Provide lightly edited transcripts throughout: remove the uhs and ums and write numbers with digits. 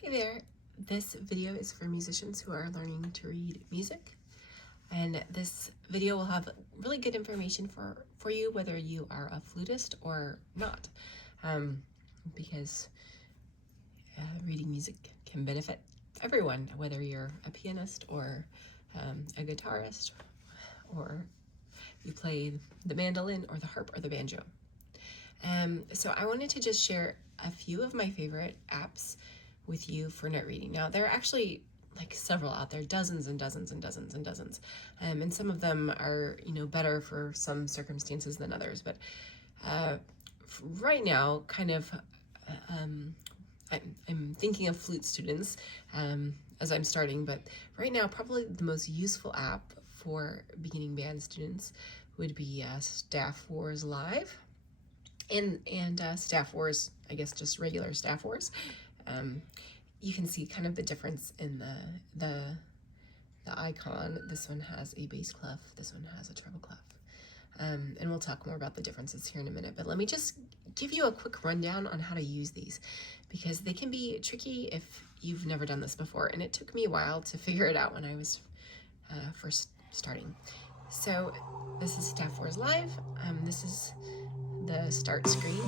Hey there, this video is for musicians who are learning to read music, and this video will have really good information for you whether you are a flutist or not, because reading music can benefit everyone, whether you're a pianist or a guitarist, or you play the mandolin or the harp or the banjo. So I wanted to just share a few of my favorite apps with you for note reading. Now, there are actually like several out there, dozens and dozens and dozens and dozens. And some of them are, better for some circumstances than others. But right now, kind of, I'm thinking of flute students as I'm starting, but right now, probably the most useful app for beginning band students would be Staff Wars Live. And Staff Wars, I guess just regular Staff Wars. You can see kind of the difference in the icon. This one has a bass clef, this one has a treble clef. And we'll talk more about the differences here in a minute, but let me just give you a quick rundown on how to use these, because they can be tricky if you've never done this before, and it took me a while to figure it out when I was first starting. So this is Staff Wars Live. This is the start screen.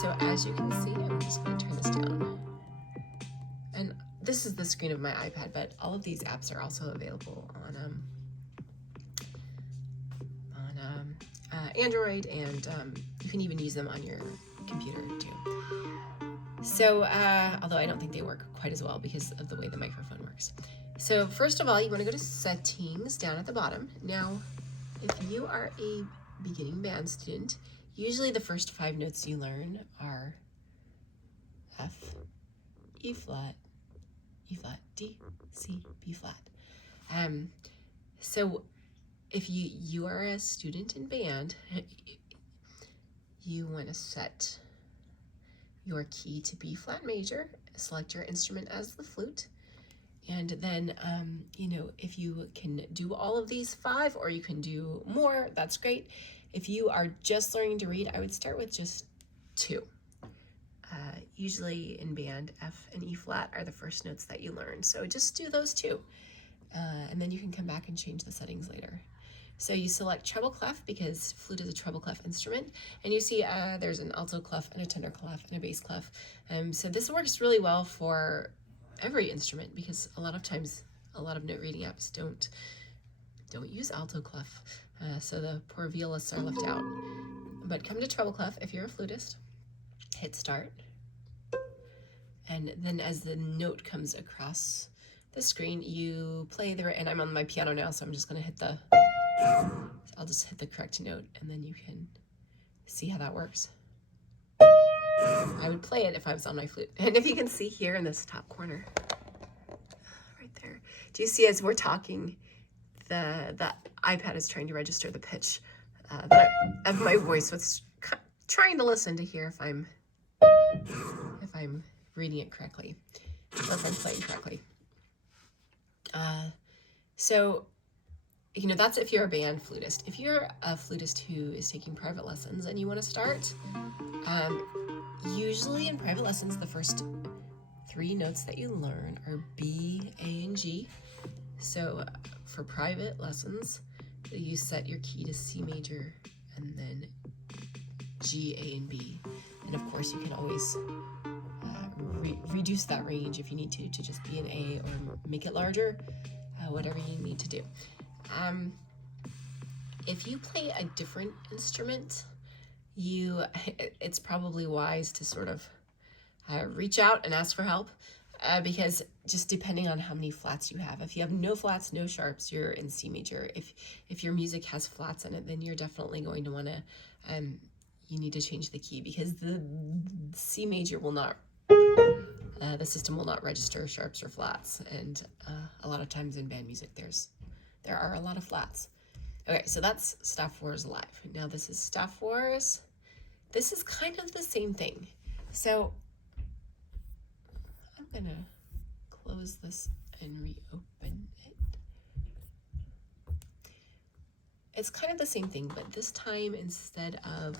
So as you can see, I'm just going to turn this down. And this is the screen of my iPad, but all of these apps are also available on Android, and you can even use them on your computer too. So, although I don't think they work quite as well because of the way the microphone works. So first of all, you want to go to Settings down at the bottom. Now, if you are a beginning band student, usually the first 5 notes you learn are F, E flat, E flat, D, C, B flat. So if you are a student in band, you want to set your key to B flat major, select your instrument as the flute, and then if you can do all of these 5, or you can do more, that's great. If you are just learning to read, I would start with just 2. Usually in band, F and E flat are the first notes that you learn, so just do those 2, and then you can come back and change the settings later. So you select treble clef because flute is a treble clef instrument, and you see there's an alto clef and a tenor clef and a bass clef. So this works really well for every instrument, because a lot of times a lot of note reading apps don't use alto clef, so the poor violists are left out. But come to treble clef if you're a flutist, hit start, and then as the note comes across the screen, you play and I'm on my piano now, so I'm just going to hit I'll just hit the correct note, and then you can see how that works. I would play it if I was on my flute. And if you can see here in this top corner, right there, do you see as we're talking, the iPad is trying to register the pitch of my voice, with trying to listen to hear if I'm reading it correctly, or if I'm playing correctly. So that's if you're a band flutist. If you're a flutist who is taking private lessons and you want to start, usually in private lessons, the first 3 notes that you learn are B, A, and G. So for private lessons, you set your key to C major and then G, A, and B. And of course, you can always reduce that range if you need to just be an A, or make it larger, whatever you need to do. If you play a different instrument, it's probably wise to sort of reach out and ask for help, because just depending on how many flats you have. If you have no flats, no sharps, you're in C major. If your music has flats in it, then you're definitely going to want to, you need to change the key, because the C major will not, the system will not register sharps or flats, and a lot of times in band music there are a lot of flats. Okay, so that's Staff Wars Live. Now this is Staff Wars. This is kind of the same thing. So I'm gonna close this and reopen it. It's kind of the same thing, but this time, instead of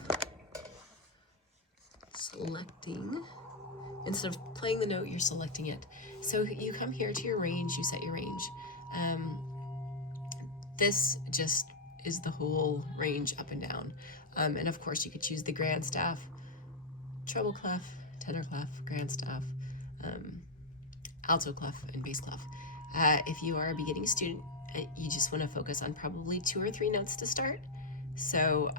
selecting instead of playing the note, you're selecting it. So you come here to your range, you set your range. This just is the whole range up and down. And of course you could choose the grand staff, treble clef, tenor clef, grand staff, alto clef, and bass clef. If you are a beginning student, you just want to focus on probably 2 or 3 notes to start. So,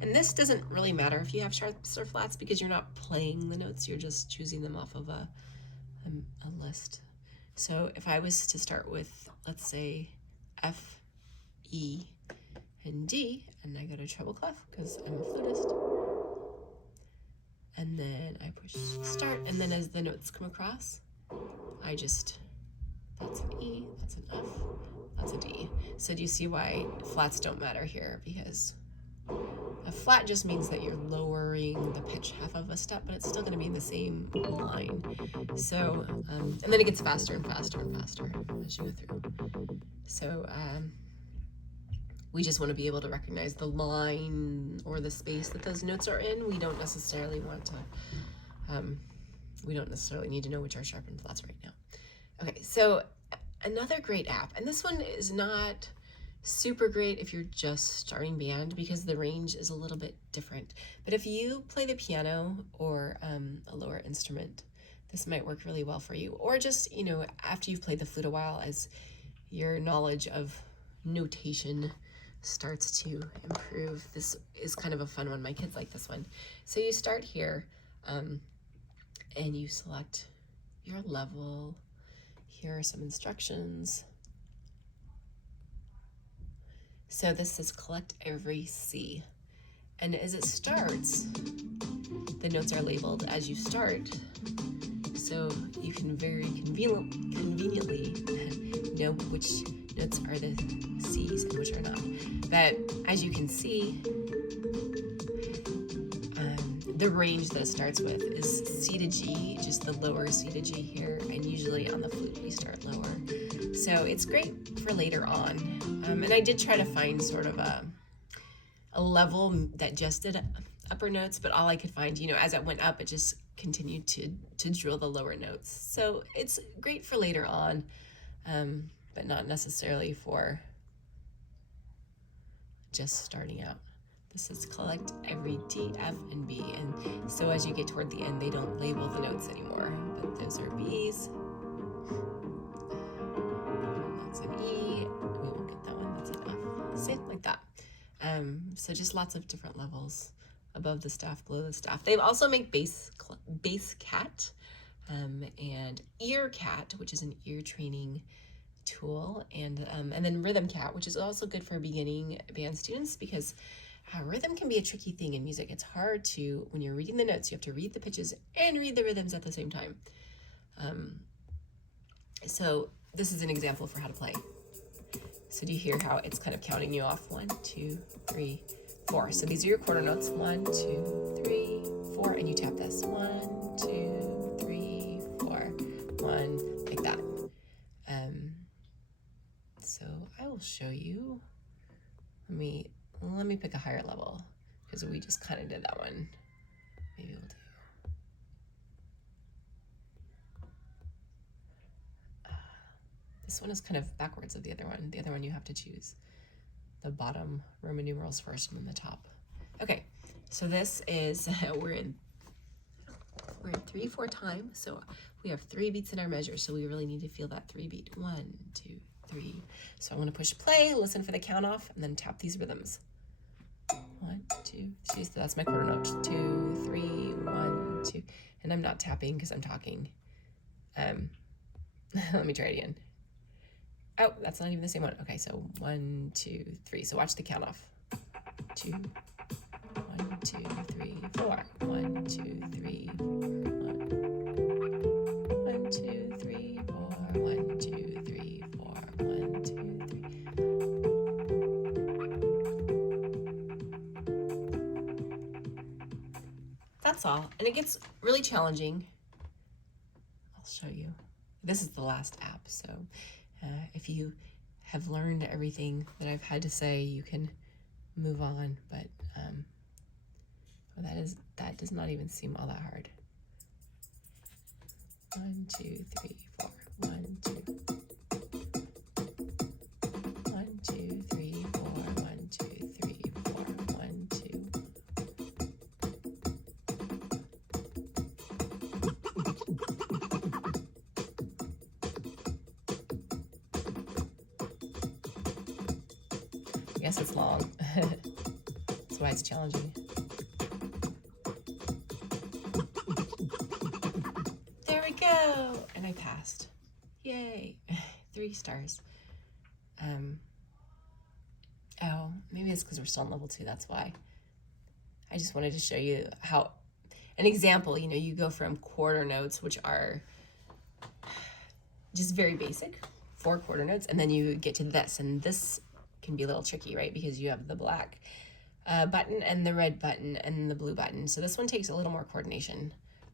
and this doesn't really matter if you have sharps or flats because you're not playing the notes, you're just choosing them off of a list. So if I was to start with, let's say, F, E, and D, and I go to treble clef because I'm a flutist, and then I push start, and then as the notes come across, I just, that's an E, that's an F, that's a D. So do you see why flats don't matter here? Because a flat just means that you're lowering the pitch half of a step, but it's still going to be in the same line. So, and then it gets faster and faster and faster as you go through. So, we just want to be able to recognize the line or the space that those notes are in. We don't necessarily want to, we don't necessarily need to know which are sharp and flats right now. Okay, so another great app, and this one is not super great if you're just starting band because the range is a little bit different. But if you play the piano or a lower instrument, this might work really well for you. Or just, you know, after you've played the flute a while, as your knowledge of notation starts to improve. This is kind of a fun one. My kids like this one. So you start here and you select your level. Here are some instructions. So this says collect every C. And as it starts, the notes are labeled as you start. So you can very conveniently know which notes are the C's and which are not. But as you can see, the range that it starts with is C to G, just the lower C to G here, and usually on the flute we start lower. So it's great for later on. And I did try to find sort of a level that just did upper notes, but all I could find, you know, as it went up, it just continued to drill the lower notes. So it's great for later on, but not necessarily for just starting out. This is collect every D, F, and B. And so as you get toward the end, they don't label the notes anymore, but those are B's. That's an E. We won't get that one. That's an F. See, like that. So just lots of different levels above the staff, below the staff. They also make bass cat and ear cat, which is an ear training tool, and then rhythm cat, which is also good for beginning band students because rhythm can be a tricky thing in music. It's hard to, when you're reading the notes, you have to read the pitches and read the rhythms at the same time. So this is an example for how to play. So do you hear how it's kind of counting you off? 1, 2, 3, 4. So these are your quarter notes. 1, 2, 3, 4, and you tap this. 1, 2, 3, 4, 1, like that. So I will show you. Let me pick a higher level because we just kind of did that one. Maybe we'll do. This one is kind of backwards of the other one. The other one you have to choose the bottom Roman numerals first and then the top. Okay, so this is we're in 3/4 time, so we have 3 beats in our measure, so we really need to feel that 3 beat. 1, 2, 3. So I'm going to push play, listen for the count off, and then tap these rhythms. 1, 2, 3. So that's my quarter note. 2, 3, 1, 2. And I'm not tapping because I'm talking. Let me try it again. Oh, that's not even the same one. Okay, so 1, 2, 3. So watch the count off. 2, 1, 2, 3, 4. 1, 2, 3, 4. 1, 2, 3, 4. 1, 2, 3, 4. 1, 2, 3. That's all. And it gets really challenging. I'll show you. This is the last app, so if you have learned everything that I've had to say, you can move on, but that does not even seem all that hard. 1, 2, 3, 4. 1, 2. 1, 2, 3, 4. 1, 2, 3, 4. 1, 2. I guess it's long. That's why it's challenging. There we go! And I passed. Yay! 3 stars. Oh, maybe it's because we're still on level 2, that's why. I just wanted to show you how, an example, you know, you go from quarter notes, which are just very basic, 4 quarter notes, and then you get to this, and this can be a little tricky, right? Because you have the black button and the red button and the blue button. So this one takes a little more coordination.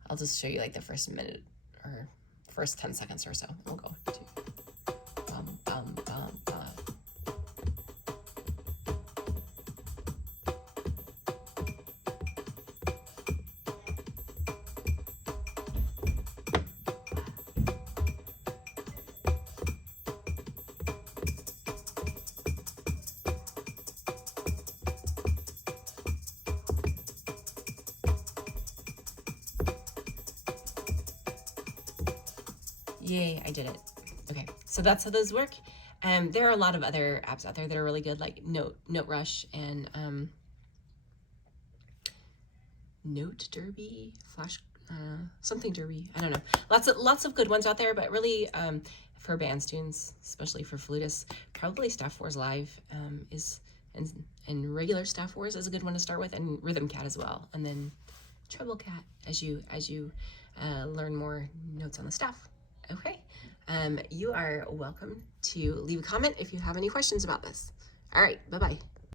I'll just show you like the first minute or first 10 seconds or so. We'll go to bum, bum, bum, bum. Yay, I did it. Okay, so that's how those work. There are a lot of other apps out there that are really good, like NoteRush and Note Derby, Flash, something Derby. I don't know. Lots of good ones out there, but really for band students, especially for flutists, probably Staff Wars Live is and regular Staff Wars is a good one to start with, and Rhythm Cat as well, and then Treble Cat as you learn more notes on the staff. Okay, you are welcome to leave a comment if you have any questions about this. All right, bye-bye.